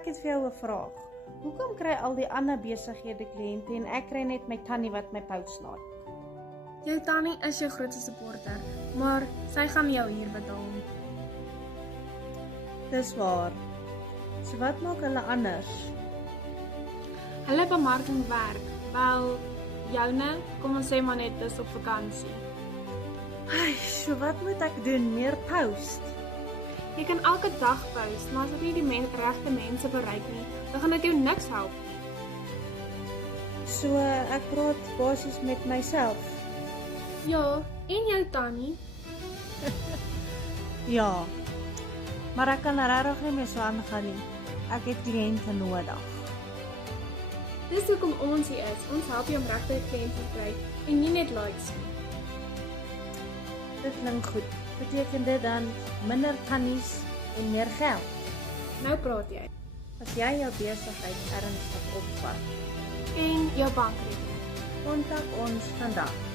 ek het vir jou 'n vraag. Hoekom kry al die ander besighede kliënte en ek kry net my tannie wat my post laat? Jou tannie is jou grootste supporter, maar sy gaan jou hier betaal. Dis waar. So wat maak hulle anders? Hulle bemarking werk, wel, joune, kom ons sê maar net dis op vakansie. Ai, so wat moet ek doen? Meer post? Jy kan elke dag post, maar as dit nie die regte mense bereik nie, dan gaan dit jou niks help. So ek praat basies met myself. Ja, en jou tannie. Ja, maar ek kan regtig nie meer so aangaan nie. Ek het kliënte nodig. Dis hoekom ons hier is. Ons help jou om regte kliënte te kry en nie net likes nie. Dit klink goed. Beteken dit dan minder tannies en meer geld? Nou praat jy. As jy jou besigheid ernstig opvat, En jou bankrekening. kontak ons vandag.